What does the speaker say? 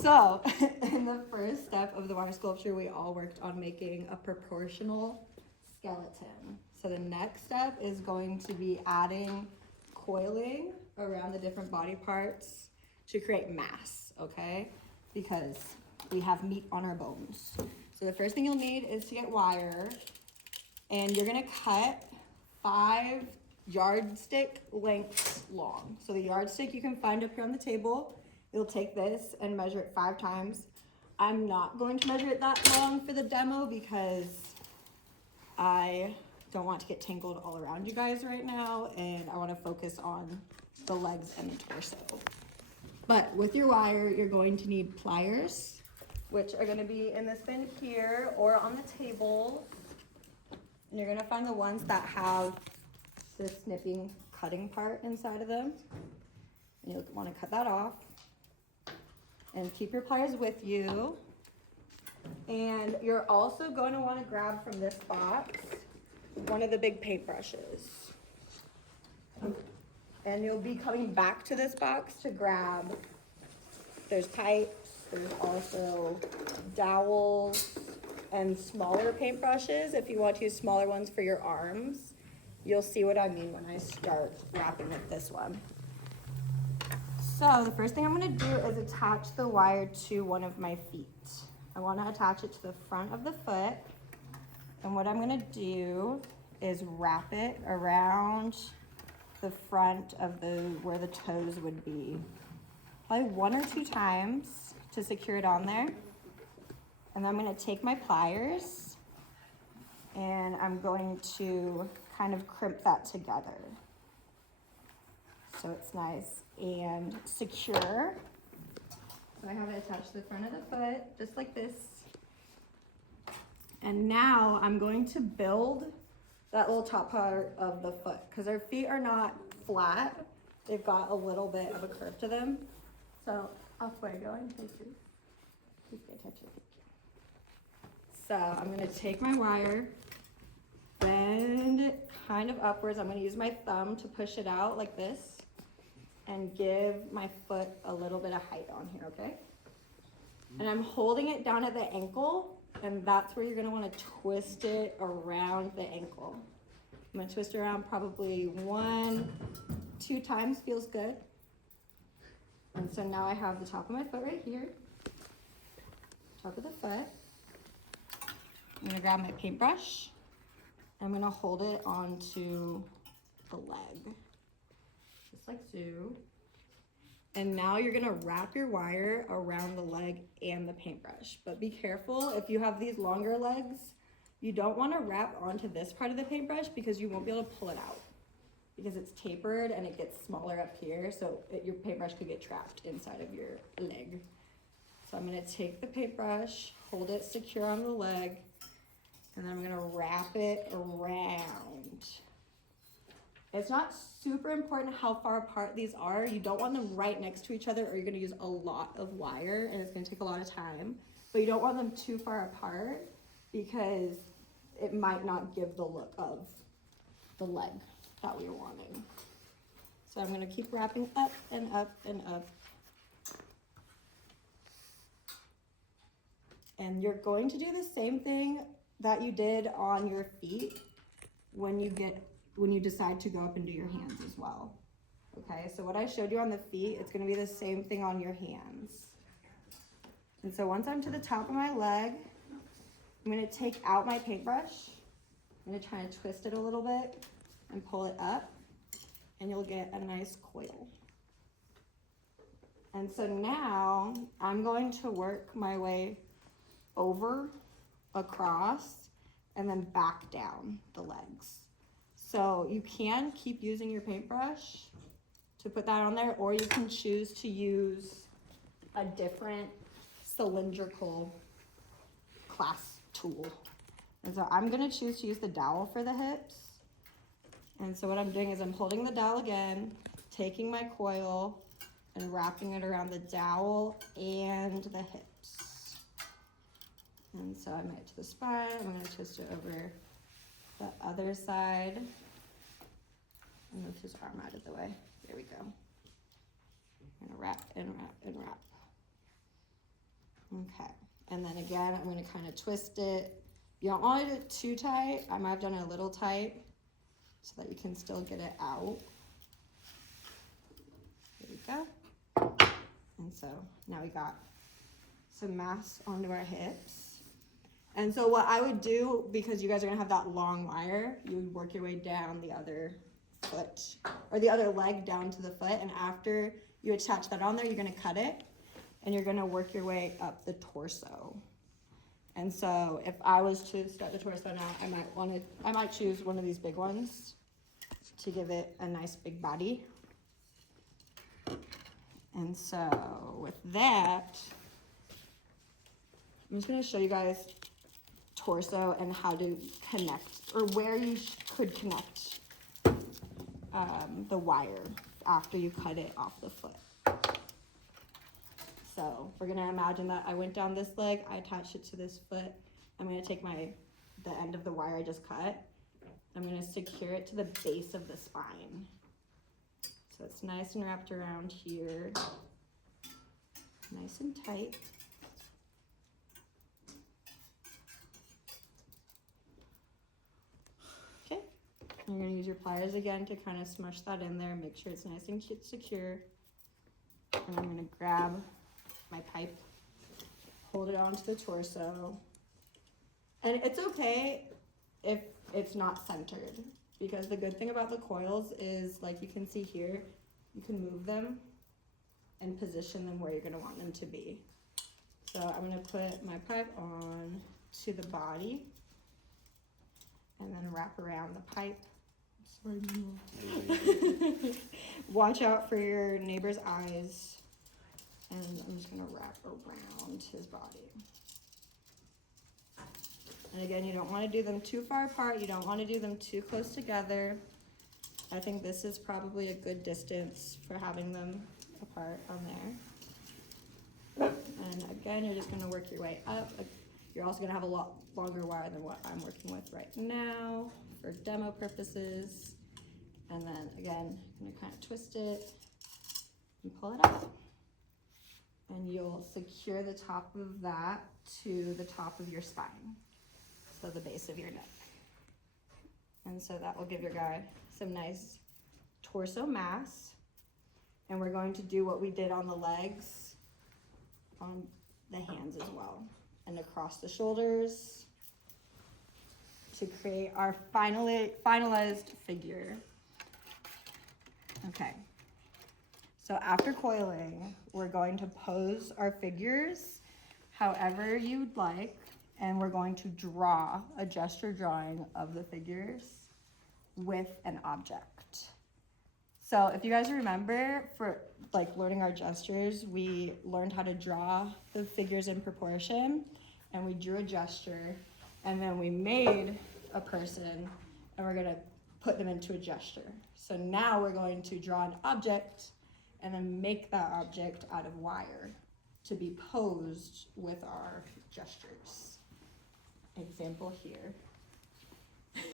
So, in the first step of the water sculpture, we all worked on making a proportional skeleton. So the next step is going to be adding coiling around the different body parts to create mass, okay? Because we have meat on our bones. So the first thing you'll need is to get wire, and you're gonna cut 5 yardstick lengths long. So the yardstick you can find up here on the table. You'll take this and measure it 5 times. I'm not going to measure it that long for the demo because I don't want to get tangled all around you guys right now, and I want to focus on the legs and the torso. But with your wire, you're going to need pliers, which are going to be in this bin here or on the table. And you're going to find the ones that have the snipping cutting part inside of them. And you'll want to cut that off. And keep your pliers with you. And you're also going to want to grab from this box one of the big paintbrushes. And you'll be coming back to this box to grab, there's pipes, there's also dowels and smaller paintbrushes if you want to use smaller ones for your arms. You'll see what I mean when I start wrapping with this one. So the first thing I'm going to do is attach the wire to one of my feet. I want to attach it to the front of the foot. And what I'm going to do is wrap it around the front of where the toes would be. Probably 1 or 2 times to secure it on there. And then I'm going to take my pliers and I'm going to kind of crimp that together so it's nice and secure. So I have it attached to the front of the foot, just like this. And now I'm going to build that little top part of the foot because our feet are not flat. They've got a little bit of a curve to them. So off where you're going, please pay attention. So I'm going to take my wire, bend it kind of upwards. I'm going to use my thumb to push it out like this and give my foot a little bit of height on here, okay? And I'm holding it down at the ankle, and that's where you're going to want to twist it around the ankle. I'm going to twist it around probably 1, 2 times, feels good. And so now I have the top of my foot right here, top of the foot. I'm going to grab my paintbrush. I'm going to hold it onto the leg, just like so. And now you're going to wrap your wire around the leg and the paintbrush. But be careful, if you have these longer legs, you don't want to wrap onto this part of the paintbrush because you won't be able to pull it out because it's tapered and it gets smaller up here, so your paintbrush could get trapped inside of your leg. So I'm going to take the paintbrush, hold it secure on the leg, and then I'm going to wrap it around. It's not super important how far apart these are. You don't want them right next to each other or you're going to use a lot of wire and it's going to take a lot of time. But you don't want them too far apart because it might not give the look of the leg that we were wanting. So I'm going to keep wrapping up and up and up. And you're going to do the same thing that you did on your feet when you decide to go up and do your hands as well. Okay, so what I showed you on the feet, it's going to be the same thing on your hands. And so once I'm to the top of my leg, I'm going to take out my paintbrush. I'm going to try to twist it a little bit and pull it up, and you'll get a nice coil. And so now I'm going to work my way over, across, and then back down the legs. So you can keep using your paintbrush to put that on there, or you can choose to use a different cylindrical clasp tool. And so I'm gonna choose to use the dowel for the hips. And so what I'm doing is I'm holding the dowel again, taking my coil and wrapping it around the dowel and the hips. And so I'm right to the spine. I'm going to twist it over the other side. And move his arm out of the way. There we go. I'm going to wrap and wrap and wrap. Okay, and then again, I'm gonna kind of twist it. You don't want to do it too tight. I might have done it a little tight so that you can still get it out. There we go. And so now we got some mass onto our hips. And so what I would do, because you guys are gonna have that long wire, you would work your way down the other foot, or the other leg down to the foot, and after you attach that on there, you're gonna cut it, and you're gonna work your way up the torso. And so if I was to start the torso now, I might choose one of these big ones to give it a nice big body. And so with that, I'm just gonna show you guys torso and how to connect, or where you could connect the wire after you cut it off the foot. So we're gonna imagine that I went down this leg, I attached it to this foot. I'm gonna take the end of the wire I just cut. I'm gonna secure it to the base of the spine. So it's nice and wrapped around here, nice and tight. Okay, and you're gonna use your pliers again to kind of smush that in there, make sure it's nice and secure. And I'm gonna grab my pipe, hold it onto the torso. And it's okay if it's not centered, because the good thing about the coils is, like you can see here, you can move them and position them where you're gonna want them to be. So I'm gonna put my pipe on to the body and then wrap around the pipe. Sorry. Watch out for your neighbor's eyes. And I'm just gonna wrap around his body. And again, you don't wanna do them too far apart. You don't wanna do them too close together. I think this is probably a good distance for having them apart on there. And again, you're just gonna work your way up. You're also gonna have a lot longer wire than what I'm working with right now for demo purposes. And then again, I'm gonna kind of twist it and pull it up. And you'll secure the top of that to the top of your spine, so the base of your neck. And so that will give your guy some nice torso mass. And we're going to do what we did on the legs on the hands as well, and across the shoulders to create our finalized figure. Okay. So after coiling, we're going to pose our figures however you'd like, and we're going to draw a gesture drawing of the figures with an object. So if you guys remember, for like learning our gestures, we learned how to draw the figures in proportion, and we drew a gesture, and then we made a person, and we're gonna put them into a gesture. So now we're going to draw an object and then make that object out of wire to be posed with our gestures. Example here.